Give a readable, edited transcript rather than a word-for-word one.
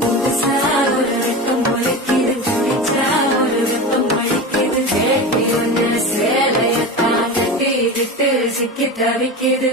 புதுசா ஒரு வெப்பம் முளைக்குது, குளிச்சா ஒரு வெப்பம் முளைக்குது. வேட்டி ஒண்ணு சேலையத்தான் கட்டிக்கிட்டு சிக்கி தவிக்குது.